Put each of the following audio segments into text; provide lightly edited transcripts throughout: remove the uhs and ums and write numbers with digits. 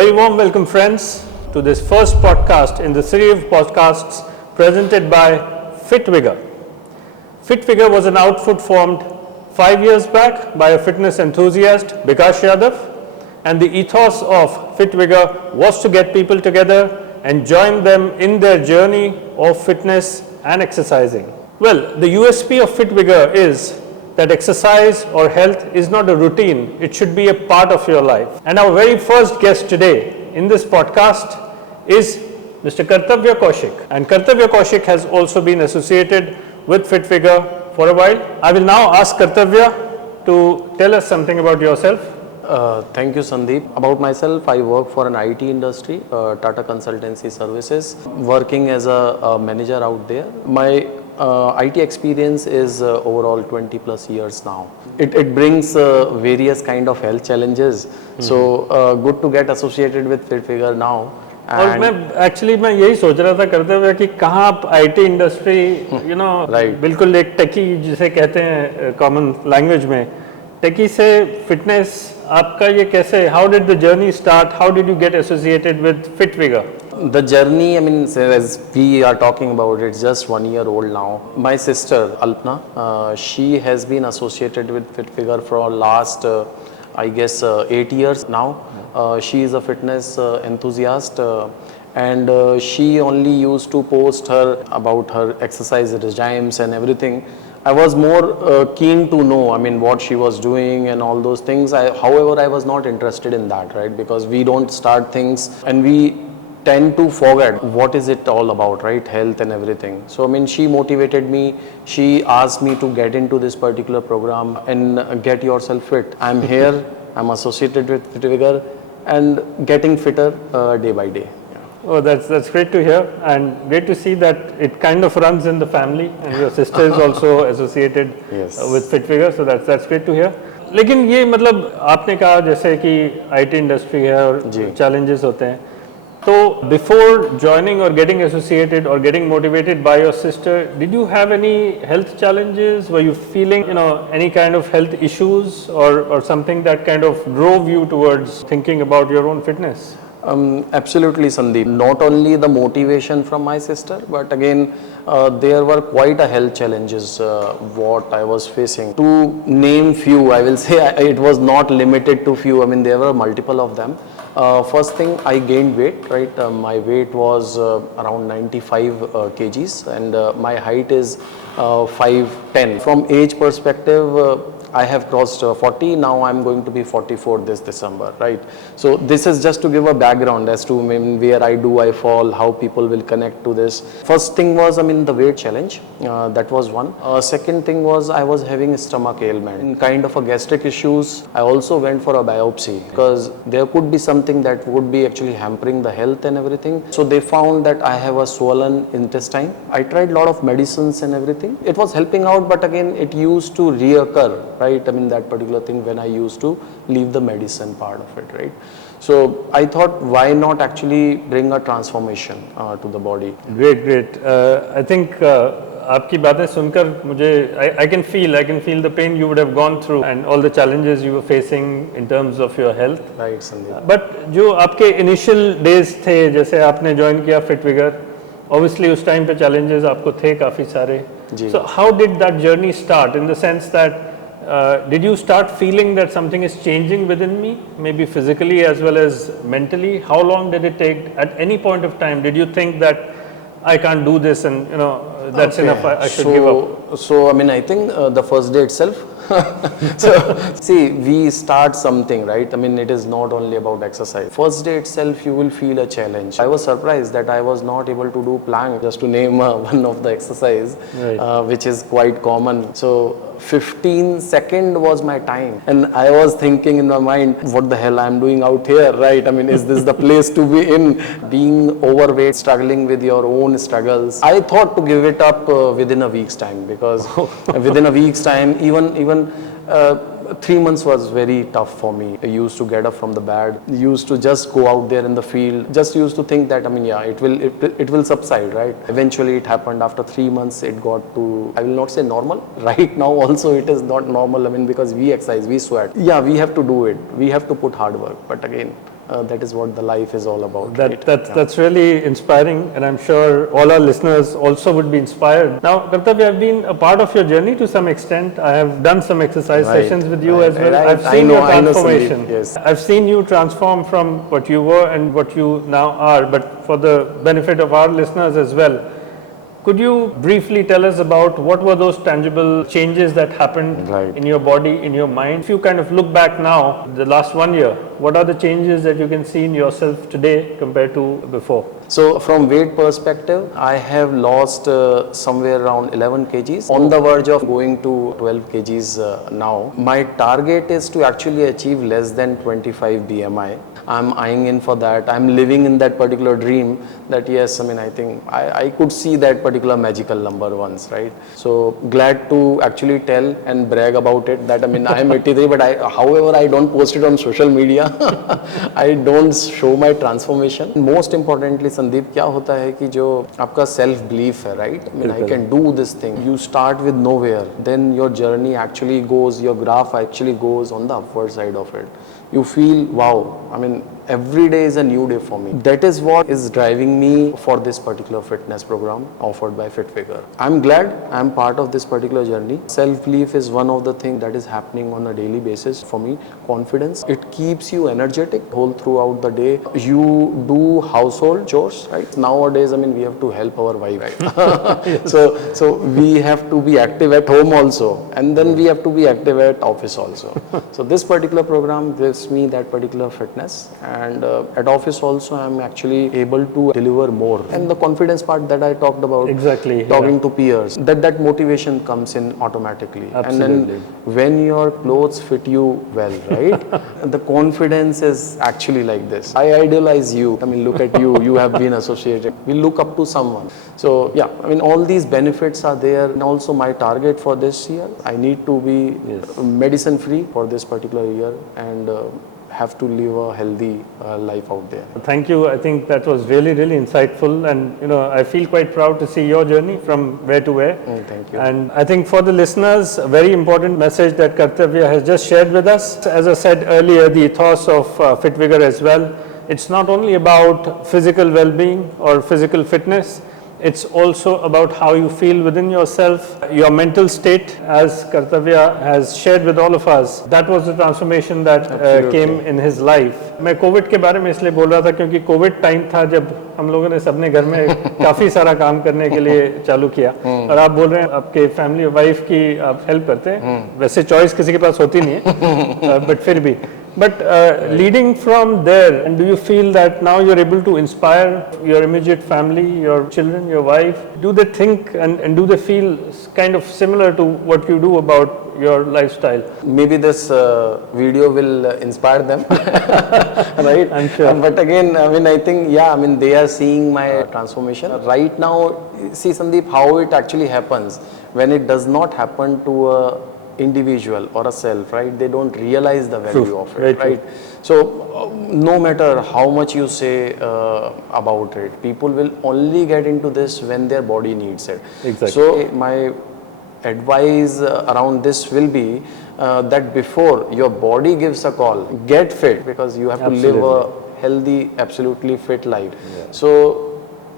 Very warm welcome, friends, to this first podcast in the series of podcasts presented by FitVigor. FitVigor was an outfit formed 5 years back by a fitness enthusiast, Bikash Yadav, and the ethos of FitVigor was to get people together and join them in their journey of fitness and exercising. Well, the USP of FitVigor is that exercise or health is not a routine, it should be a part of your life. And our very first guest today in this podcast is Mr. Kartavya Kaushik. And Kartavya Kaushik has also been associated with FitVigor for a while. I will now ask Kartavya to tell us something about yourself. Thank you, Sandeep. About myself, I work for an IT industry, Tata Consultancy Services, working as a manager out there. My IT experience is overall 20 plus years now. It brings various kind of health challenges. So good to get associated with FitVigor now. और मैं यही सोच रहा था करते हुए कि कहाँ आप आईटी इंडस्ट्री बिल्कुल एक टेकी जिसे कहते हैं कॉमन लैंग्वेज में टेकी से फिटनेस आपका ये कैसे how did the journey start how did you get associated with FitVigor? The journey, I mean, as we are talking about, it's just 1 year old now. My sister, Alpna, she has been associated with FitVigor for last, I guess, 8 years now. She is a fitness enthusiast and she only used to post about her exercise regimes and everything. I was more keen to know, I mean, what she was doing and all those things. However, I was not interested in that, right? Because we don't start things and we tend to forget what is it all about, right? Health and everything. So I mean, she motivated me. She asked me to get into this particular program and get yourself fit. I'm here, I'm associated with FitVigor and getting fitter day by day. Oh, that's great to hear and great to see that it kind of runs in the family and your sister is also associated with FitVigor, so that's great to hear. लेकिन ये मतलब आपने कहा जैसे कि IT industry है और challenges होते हैं तो before joining or getting associated or getting motivated by your sister, did you have any health challenges? Were you feeling, any kind of health issues or something that kind of drove you towards thinking about your own fitness? Absolutely, Sandeep. Not only the motivation from my sister, but again, there were quite a health challenges what I was facing. To name few, I will say it was not limited to few. I mean, there were multiple of them. First thing, I gained weight, right? My weight was around 95 kgs and my height is 5'10". From age perspective, I have crossed 40, now I'm going to be 44 this December, right? So this is just to give a background as to where I fall, how people will connect to this. First thing was, the weight challenge, that was one. Second thing was I was having a stomach ailment, kind of a gastric issues. I also went for a biopsy because there could be something that would be actually hampering the health and everything. So they found that I have a swollen intestine. I tried a lot of medicines and everything. It was helping out, but again, it used to reoccur, right? I mean, that particular thing when I used to leave the medicine part of it, right? So I thought, why not actually bring a transformation to the body? Great. I think आपकी बातें सुनकर मुझे I can feel the pain you would have gone through and all the challenges you were facing in terms of your health. Right, Sandeep. But जो आपके initial days थे, जैसे आपने join किया FitVigor, obviously उस time पे challenges आपको थे काफी सारे. So how did that journey start in the sense that did you start feeling that something is changing within me, maybe physically as well as mentally? How long did it take? At any point of time, did you think that I can't do this and that's enough, I should give up? So I think the first day itself, so see, we start something, right? I mean, it is not only about exercise. First day itself, you will feel a challenge. I was surprised that I was not able to do plank, just to name one of the exercise, which is quite common. So 15 seconds was my time and I was thinking in my mind, what the hell I'm doing out here, right? I mean, is this the place to be in? Being overweight, struggling with your own struggles. I thought to give it up within a week's time because within a week's time, even 3 months was very tough for me. I used to get up from the bed, used to just go out there in the field, just used to think that, it will subside, right? Eventually it happened. After 3 months, it got to, I will not say normal. Right now also it is not normal, because we exercise, we sweat. Yeah, we have to do it. We have to put hard work. But again, that is what the life is all about. That's really inspiring, and I'm sure all our listeners also would be inspired. Now, Kartavya, I've been a part of your journey to some extent. I have done some exercise sessions with you as well. I've seen your transformation. Yes. I've seen you transform from what you were and what you now are. But for the benefit of our listeners as well, could you briefly tell us about what were those tangible changes that happened in your body, in your mind? If you kind of look back now, the last 1 year, what are the changes that you can see in yourself today compared to before? So from weight perspective, I have lost somewhere around 11 kgs, on the verge of going to 12 kgs now. My target is to actually achieve less than 25 BMI. I'm eyeing in for that. I'm living in that particular dream that yes, I mean, I think I could see that particular magical number once, right? So glad to actually tell and brag about it that I mean, I am 83, but however, I don't post it on social media. I don't show my transformation. Most importantly, Sandeep, क्या होता है कि जो आपका self belief है, right? I mean, I can do this thing. You start with nowhere, then your journey actually goes, your graph actually goes on the upward side of it. You feel, wow, I mean, every day is a new day for me. That is what is driving me for this particular fitness program offered by FitFigure. I'm glad I'm part of this particular journey. Self-belief is one of the things that is happening on a daily basis for me. Confidence, it keeps you energetic whole throughout the day. You do household chores, right? Nowadays, I mean, we have to help our wife, right? Yes. So we have to be active at home also, and then we have to be active at office also. So this particular program gives me that particular fitness, and at office also I'm actually able to deliver more. And the confidence part that I talked about, talking to peers, that motivation comes in automatically. Absolutely. And then when your clothes fit you well, right? The confidence is actually like this. I idolize you. I mean, look at you. You have been associated. We look up to someone. So yeah, I mean, all these benefits are there. And also my target for this year, I need to be medicine free for this particular year, and have to live a healthy life out there. Thank you. I think that was really, really insightful, and I feel quite proud to see your journey from where to where. Thank you. And I think for the listeners, a very important message that Kartavya has just shared with us. As I said earlier, the ethos of FitVigor as well. It's not only about physical well-being or physical fitness. It's also about how you feel within yourself, your mental state, as Kartavya has shared with all of us. That was the transformation that came in his life. मैं Covid के बारे में इसलिए बोल रहा था क्योंकि Covid time था जब हम लोगों ने सबने घर में काफ़ी सारा काम करने के लिए चालू किया, और आप बोल रहे हैं आपके फैमिली वाइफ की आप हेल्प करते हैं. वैसे चॉइस किसी के पास होती नहीं है, बट फिर भी. But leading from there, and do you feel that now you're able to inspire your immediate family, your children, your wife? Do they think and do they feel kind of similar to what you do about your lifestyle? Maybe this video will inspire them, right? I'm sure. But again, I mean, I think, yeah, I mean, they are seeing my transformation. Right now, see, Sandeep, how it actually happens. When it does not happen to a individual or a self, right? They don't realize the value of it, right? So no matter how much you say about it, people will only get into this when their body needs it. Exactly. So my advice around this will be that before your body gives a call, get fit, because you have to live a healthy, absolutely fit life. Yeah. So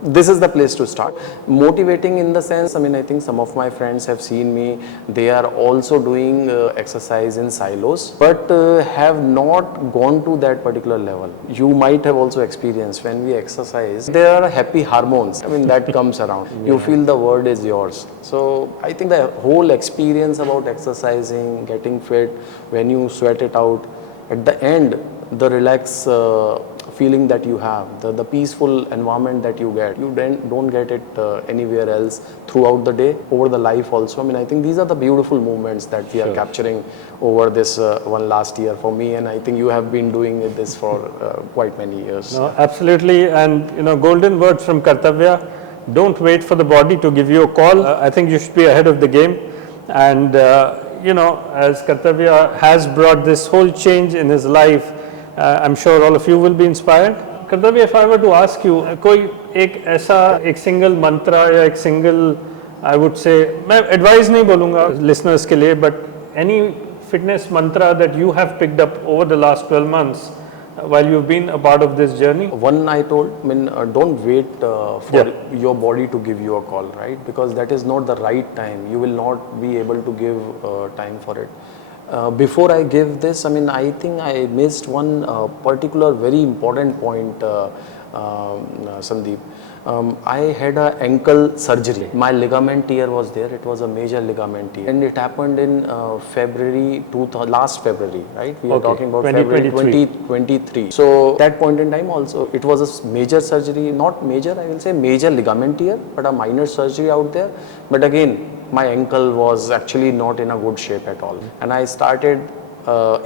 this is the place to start. Motivating in the sense, I mean, I think some of my friends have seen me, they are also doing exercise in silos, but have not gone to that particular level. You might have also experienced when we exercise, there are happy hormones, I mean, that comes around. You feel the world is yours. So I think the whole experience about exercising, getting fit, when you sweat it out, at the end, the relax feeling that you have, the peaceful environment that you get, you don't get it anywhere else throughout the day, over the life also. I mean, I think these are the beautiful moments that we are capturing over this one last year for me, and I think you have been doing this for quite many years. No, absolutely, and golden words from Kartavya: don't wait for the body to give you a call. I think you should be ahead of the game, and as Kartavya has brought this whole change in his life, I'm sure all of you will be inspired. Kartavya, if I were to ask you, कोई एक single mantra या एक single, I would say, मैं advice नहीं बोलूँगा listeners के लिए, but any fitness mantra that you have picked up over the last 12 months while you've been a part of this journey? One I told, don't wait for your body to give you a call, right? Because that is not the right time. You will not be able to give time for it. Before I give this, I think I missed one particular very important point, Sandeep. I had an ankle surgery. My ligament tear was there. It was a major ligament tear, and it happened in last February, right? We are talking about February 2023. So that point in time also, it was a major surgery, not major, I will say major ligament tear, but a minor surgery out there. But again, my ankle was actually not in a good shape at all, and I started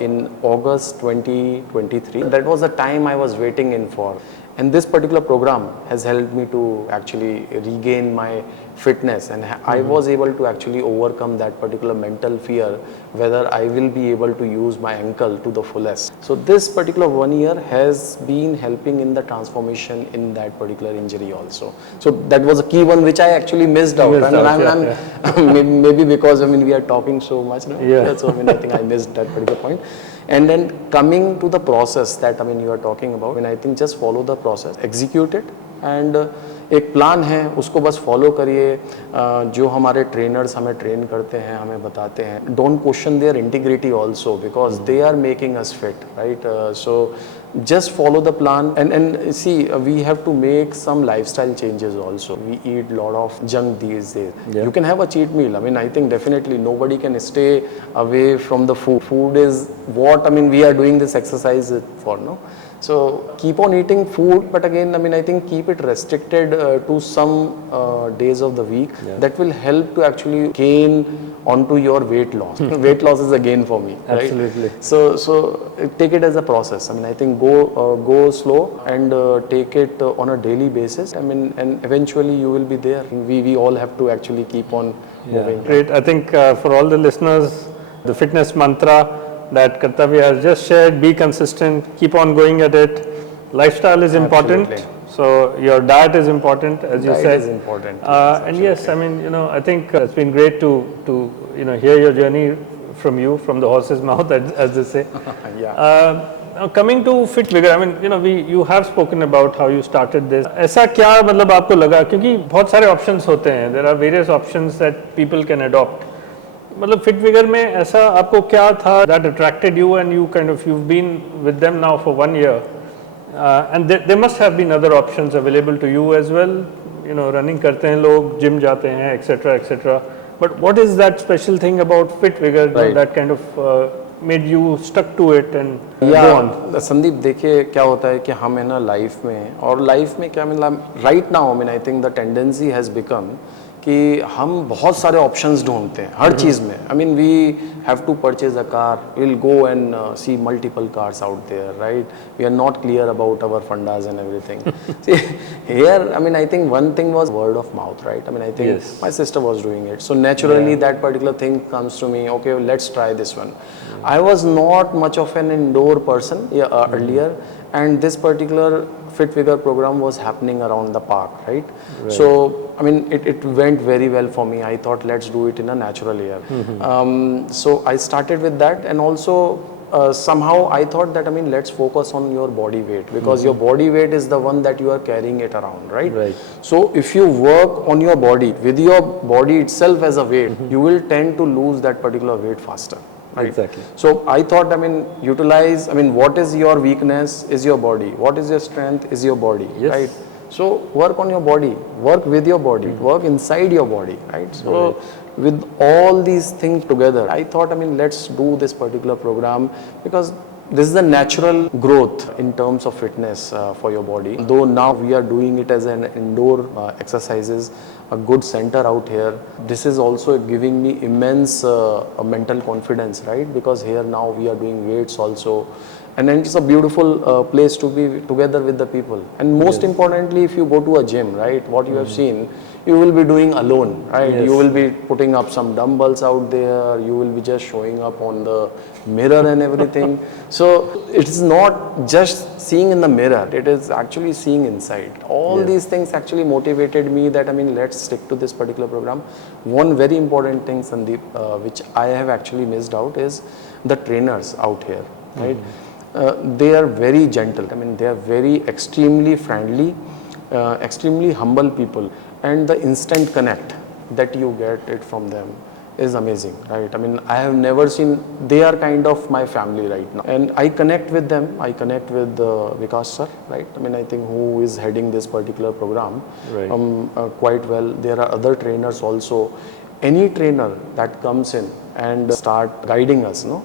in August 2023. That was the time I was waiting in for. And this particular program has helped me to actually regain my fitness, and I was able to actually overcome that particular mental fear whether I will be able to use my ankle to the fullest. So this particular 1 year has been helping in the transformation in that particular injury also. So that was a key one which I actually missed out. Maybe because we are talking so much now. So I think I missed that particular point. And then coming to the process that you are talking about, I think just follow the process, execute it, and एक plan है उसको बस follow करिए. जो हमारे trainers हमें train करते हैं, हमें बताते हैं, don't question their integrity also because they are making us fit, right? So just follow the plan, and see, we have to make some lifestyle changes also. We eat lot of junk these days. You can have a cheat meal. I think definitely nobody can stay away from the food is what we are doing this exercise for, no? So keep on eating food, but again I think keep it restricted to some days of the week. That will help to actually gain onto your weight loss. Weight loss is a gain for me, right? Absolutely. So take it as a process. I think go slow and take it on a daily basis. And eventually you will be there. We all have to actually keep on moving. Great. I think for all the listeners, the fitness mantra that Kartavya has just shared: be consistent, keep on going at it. Lifestyle is important. Absolutely. So your diet is important, as you said. Diet is important. And yes, I think it's been great to hear your journey from you, from the horse's mouth, as they say. Now coming to Fit Vigor, you have spoken about how you started this. ऐसा क्या आपको लगा, क्योंकि बहुत सारे options होते हैं. There are various options that people can adopt. Fit Vigor में ऐसा आपको क्या था that attracted you, and you've been with them now for 1 year, and there must have been other options available to you as well. Running करते हैं लोग, gym जाते हैं, etc. But what is that special thing about Fit Vigor that kind of made you stuck to it and go on? Sandeep, देखिए क्या होता है कि हम है ना लाइफ में क्या right now I think the tendency has become कि हम बहुत सारे ऑप्शंस ढूंढते हैं हर चीज़ में. We have to purchase a car, will go and see multiple cars out there, right? We are not clear about our fundas and everything. Here I think one thing was word of mouth, right? I think my sister was doing it, so naturally that particular thing comes to me, okay let's try this one. I was not much of an indoor person earlier, and this particular Fit Vigor program was happening around the park, right? So it went very well for me. I thought let's do it in a natural air. So I started with that, and also somehow I thought that let's focus on your body weight, because your body weight is the one that you are carrying it around, right? So if you work on your body with your body itself as a weight, you will tend to lose that particular weight faster. Right. Exactly. So I thought, utilize, what is your weakness is your body. What is your strength is your body, right? So work on your body, work with your body, work inside your body, right? So with all these things together, I thought, let's do this particular program, because this is a natural growth in terms of fitness for your body. Though now we are doing it as an indoor exercises, a good center out here. This is also giving me immense mental confidence, right? Because here now we are doing weights also, and then it's a beautiful place to be together with the people. And most importantly, if you go to a gym, right, what you have seen, you will be doing alone, right? You will be putting up some dumbbells out there, you will be just showing up on the mirror and everything. So it's not just seeing in the mirror, it is actually seeing inside. All these things actually motivated me that let's stick to this particular program. One very important thing, Sandeep, which I have actually missed out, is the trainers out here, right? they are very gentle. I mean, they are very extremely friendly, extremely humble people, and the instant connect that you get it from them is amazing, right? I mean, I have never seen, they are kind of my family right now, and I connect with them. I connect with Vikas sir, right? I mean, I think who is heading this particular program, Right. quite well. There are other trainers also. Any trainer that comes in and start guiding us, no,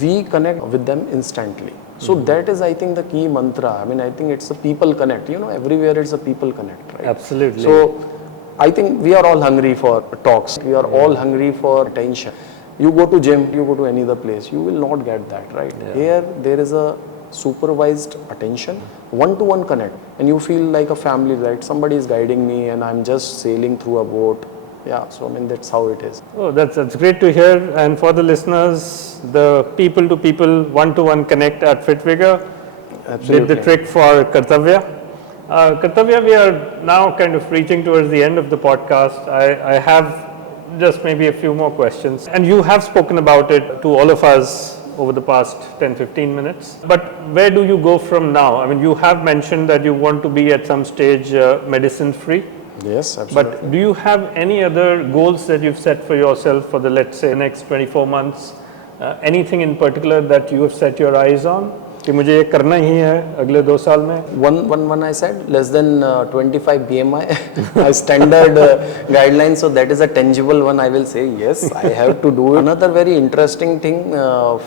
we connect with them instantly. So that is, I think, the key mantra. I mean, I think it's a people connect. You know, everywhere it's a people connect, right? Absolutely. So I think we are all hungry for talks. We are all hungry for attention. You go to gym, you go to any other place, you will not get that, right? Here there is a supervised attention, one-to-one connect, and you feel like a family, right? Somebody is guiding me, and I'm just sailing through a boat. Yeah, so I mean, that's how it is. Oh, that's great to hear. And for the listeners, the people-to-people, one-to-one connect at FitVigor did the trick for Kartavya. Kartavya, we are now kind of reaching towards the end of the podcast. I have just maybe a few more questions. And you have spoken about it to all of us over the past 10-15 minutes. But where do you go from now? I mean, you have mentioned that you want to be at some stage medicine-free. Yes, absolutely. But do you have any other goals that you've set for yourself for the, let's say, next 24 months? Anything in particular that you have set your eyes on? कि मुझे ये करना ही है अगले 2 साल में? One I said less than 25 BMI, a standard guideline. So that is a tangible one. I will say yes, I have to do it. Another very interesting thing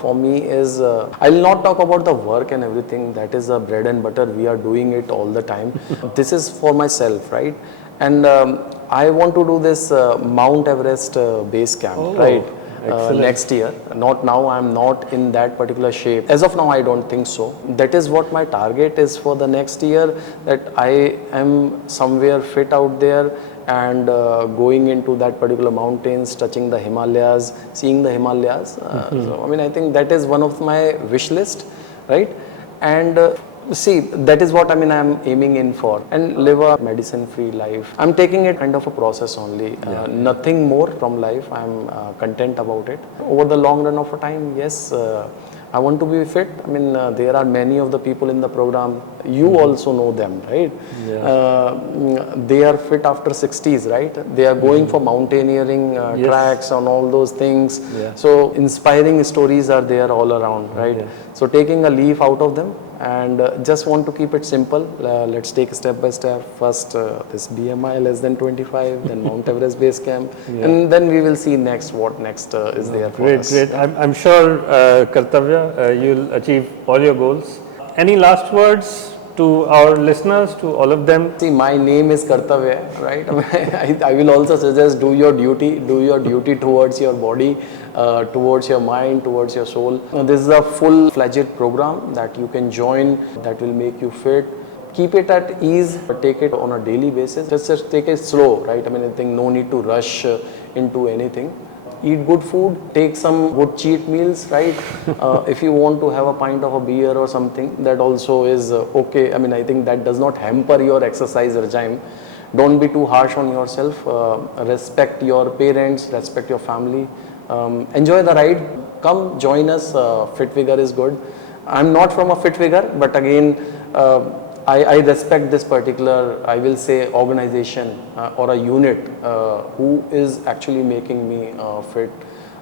for me is I will not talk about the work and everything. That is a bread and butter. We are doing it all the time. This is for myself, right? And I want to do this Mount Everest base camp, right? Next year. Not now, I'm not in that particular shape. As of now, I don't think so. That is what my target is for the next year, that I am somewhere fit out there and going into that particular mountains, touching the Himalayas, seeing the Himalayas. So, I mean, I think that is one of my wish list, right? And see, that is what I mean I'm aiming in for, and live a medicine-free life. I'm taking it kind of a process only, nothing more from life. I'm content about it. Over the long run of a time, yes, I want to be fit. I mean, there are many of the people in the program, you also know them, right? They are fit after 60s, right? They are going for mountaineering tracks and all those things. So inspiring stories are there all around, right? So taking a leaf out of them, and just want to keep it simple. Let's take step by step. First this BMI less than 25, then Mount Everest base camp, and then we will see next what next is there for us. Great. I'm sure Kartavya, you'll achieve all your goals. Any last words to our listeners, to all of them? See, my name is Kartavya, right? I will also suggest do your duty towards your body, towards your mind, towards your soul. This is a full-fledged program that you can join, that will make you fit. Keep it at ease, take it on a daily basis. Just take it slow, right? I mean, I think no need to rush into anything. Eat good food, take some good cheat meals, right? If you want to have a pint of a beer or something, that also is okay. I mean, I think that does not hamper your exercise regime. Don't be too harsh on yourself. Respect your parents, respect your family. Enjoy the ride. Come join us. FitVigor is good. I'm not from a FitVigor, but again, I respect this particular, I will say, organization or a unit who is actually making me fit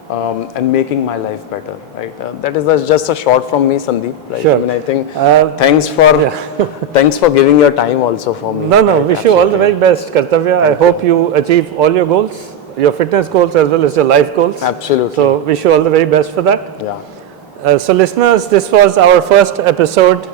and making my life better, right? That is just a short from me, Sandeep, right? Sure. I mean, I think thanks for giving your time also for me. No, right? wish you all the very best, Kartavya. I hope you achieve all your goals, your fitness goals as well as your life goals. Absolutely. So wish you all the very best for that. Yeah. So listeners, this was our first episode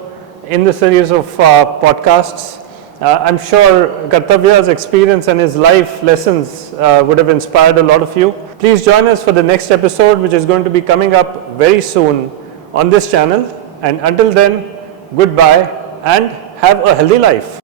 in the series of podcasts. I'm sure Kartavya's experience and his life lessons would have inspired a lot of you. Please join us for the next episode, which is going to be coming up very soon on this channel. And until then, goodbye and have a healthy life.